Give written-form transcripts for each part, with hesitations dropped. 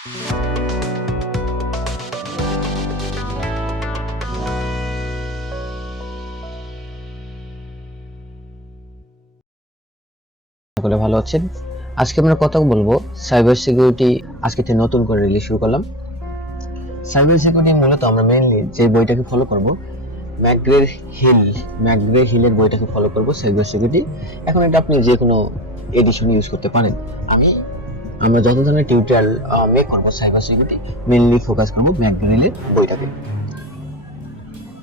সকলে ভালো আছেন। আজকে আমরা কথা বলবো সাইবার সিকিউরিটি। আজকে থেকে নতুন করে রিলিজ শুরু করলাম। সাইবার সিকিউরিটি মূলত আমরা মেইনলি যে বইটাকে ফলো করব, ম্যাকগ্রে হিলের বইটাকে ফলো করব সাইবার সিকিউরিটি। এখন এটা আপনি যে কোনো এডিশন ইউজ করতে পারেন। আমরা যত ধরনের টিউটোরিয়াল মেক করব সাইবার সিকিউরিটি, মেইনলি ফোকাস করব ম্যাকগ্রে হিলের বইটাকে।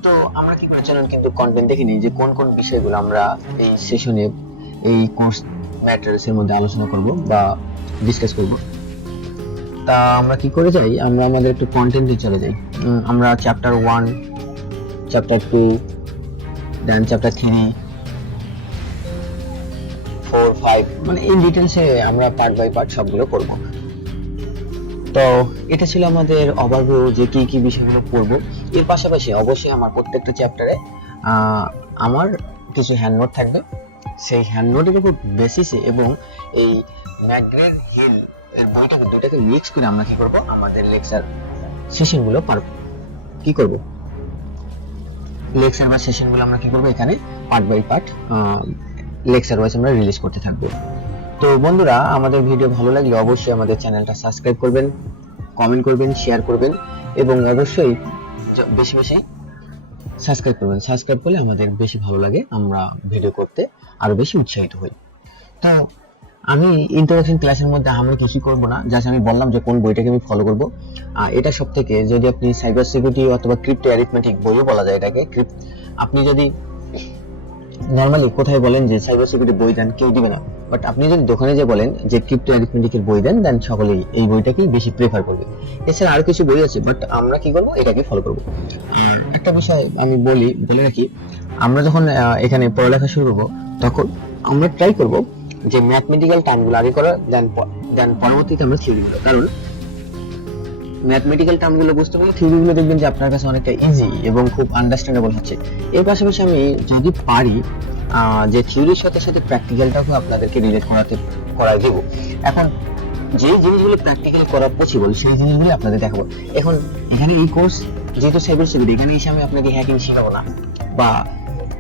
তো আমরা কি করে চ্যানেল কিন্তু কন্টেন্ট দেখে নিই যে কোন কোন বিষয়গুলো আমরা এই সেশনে এই কোর্স ম্যাটেরিয়ালসের মধ্যে আলোচনা করব বা ডিসকাস করব। তা আমরা কি করে যাই, আমরা আমাদের একটু কন্টেন্টে চলে যাই। আমরা চ্যাপ্টার 1, চ্যাপ্টার 2, দেন চ্যাপ্টার 3, 4, 5 মানে ইন ডিটেইলসে আমরা পার্ট বাই পার্ট সবগুলো করব। তো এটা ছিল আমাদের ওভারভিউ যে কি কি বিষয়গুলো পড়ব। এর পাশাপাশি অবশ্যই আমার প্রত্যেকটা চ্যাপ্টারে আমার কিছু হ্যান্ড নোট থাকবে। সেই হ্যান্ড নোটের উপর বেসিসে এবং এই ম্যাকগ্রে হিল এর বইটাকে দুটাকে মিক্স করে আমরা কি করব, আমাদের লেকচার সেশনগুলো কি করব, লেকচার বা সেশনগুলো আমরা কি করব এখানে part by part lecture wise আমরা রিলিজ করতে থাকব। তো বন্ধুরা, আমাদের ভিডিও ভালো লাগলে অবশ্যই আমাদের চ্যানেলটা সাবস্ক্রাইব করবেন, কমেন্ট করবেন, শেয়ার করবেন এবং অবশ্যই বেশি বেশি সাবস্ক্রাইব করবেন। সাবস্ক্রাইব করলে আমাদের বেশি ভালো লাগে, আমরা ভিডিও করতে আরো বেশি উৎসাহিত হই। তো আমি ইন্ট্রোডাকশন ক্লাসের মধ্যে আমরা কিছু করব না, জাস্ট আমি বললাম যে কোন বইটাকে আমি ফলো করব। এটা সব থেকে যদি আপনি সাইবার সিকিউরিটি অথবা ক্রিপ্টো অ্যারিথমেটিক বইও বলা যায় এটাকে। আপনি যদি নরমালি কোথায় বলেন যে সাইবার সিকিউরিটি বই দেন, কেউ দিবে না। বাট আপনি যদি দোকানে যে বলেন যে ক্রিপ্টো অ্যারিথমেটিকের বই দেন, দেন সকলেই এই বইটাকেই বেশি প্রেফার করবে। এছাড়া আরো কিছু বই আছে, বাট আমরা কি করব, এটাকে ফলো করব। আর একটা বিষয় আমি বলে রাখি, আমরা যখন এখানে পড়ালেখা শুরু করব তখন আমরা ট্রাই করব যে ম্যাথমেটিক্যাল টার্মগুলো আগে করা, দেন পরবর্তীতে আমরা থিওরিগুলো। কারণ ম্যাথমেটিক্যাল টার্মগুলো বুঝতে পারলে থিওরিগুলো দেখবেন যে আপনার কাছে অনেকটা ইজি এবং খুব আন্ডারস্ট্যান্ডেবল হচ্ছে। এর পাশাপাশি আমি যদি পারি যে থিওরির সাথে সাথে প্র্যাকটিক্যালটাও আপনাদেরকে রিলেট করাই দেব। এখন যে জিনিসগুলো প্র্যাকটিক্যালি করা পসিবল সেই জিনিসগুলো আপনাদের দেখাবো। এখন এখানে এই কোর্স যেহেতু সাইবার সিকিউরিটি, এখানে এসে আমি আপনাকে হ্যাকিং শেখাবো না, বা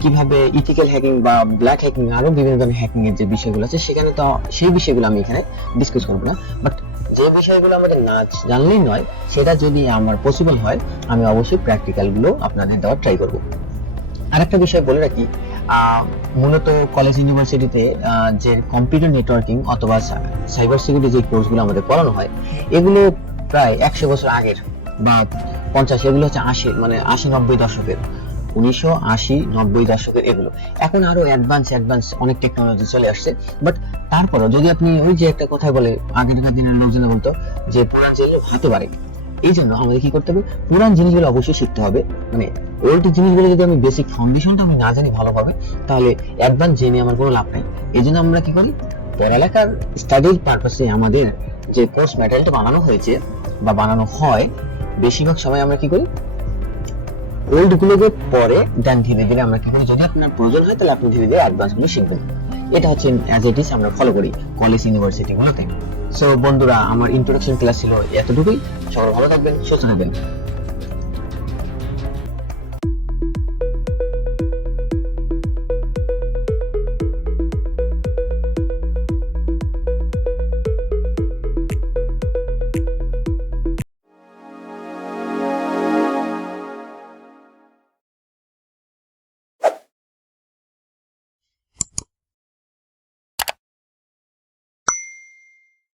কিভাবে ইথিক্যাল হ্যাকিং বা ব্ল্যাক হ্যাকিং আরো বিভিন্ন ধরনের হ্যাকিং এর যে বিষয়গুলো আছে সেখানে তো সেই বিষয়গুলো আমি এখানে ডিসকাস করবো না। বাট যে বিষয়গুলো আমাদের না জানলেই নয়, সেটা যদি আমার পসিবল হয় আমি অবশ্যই প্র্যাকটিক্যাল গুলো আপনাদের দেওয়ার ট্রাই করব। আরেকটা বিষয় বলে রাখি, মূলত কলেজ ইউনিভার্সিটিতে যে কম্পিউটার নেটওয়ার্কিং অথবা সাইবার সিকিউরিটি যে কোর্সগুলো আমাদের পড়ানো হয়, এগুলো প্রায় 100 বছর আগের বা 50, এগুলো হচ্ছে 80-90 দশকের, 1980-90 দশকের এগুলো। এখন আরো অ্যাডভান্স অনেক টেকনোলজি চলে আসছে। বাট তারপরও যদি আপনি ওই যে একটা কথা বলে, আগেরকার দিনের লোকজন বলতো যে পুরান জিনিস হাতে পারে, এই জন্য আমাদের কি করতে হবে, পুরান জিনিসগুলো অবশ্যই শিখতে হবে। মানে ওল্ড জিনিসগুলো যদি আমি বেসিক ফাউন্ডেশনটা আমি না জানি ভালোভাবে, তাহলে অ্যাডভান্স জেনে আমার কোনো লাভ নাই। এই জন্য আমরা কি করি, পড়ালেখার স্টাডির পারপাসে আমাদের যে কোর্স ম্যাটেরিয়ালটা বানানো হয়েছে বা বানানো হয়, বেশিরভাগ সময় আমরা কি করি, ওল্ড গুলোকে পরে দেন ধীরে ধীরে আমরা কি করি, যদি আপনার প্রয়োজন হয় তাহলে আপনি ধীরে ধীরে অ্যাডভান্স গুলো শিখবেন। এটা হচ্ছে অ্যাজ ইট ইজ আমরা ফলো করি কলেজ ইউনিভার্সিটি গুলোতে। সো বন্ধুরা, আমার ইন্ট্রোডাকশন ক্লাস ছিল এতটুকুই। সবাই ভালো থাকবেন, সুস্থ থাকবেন।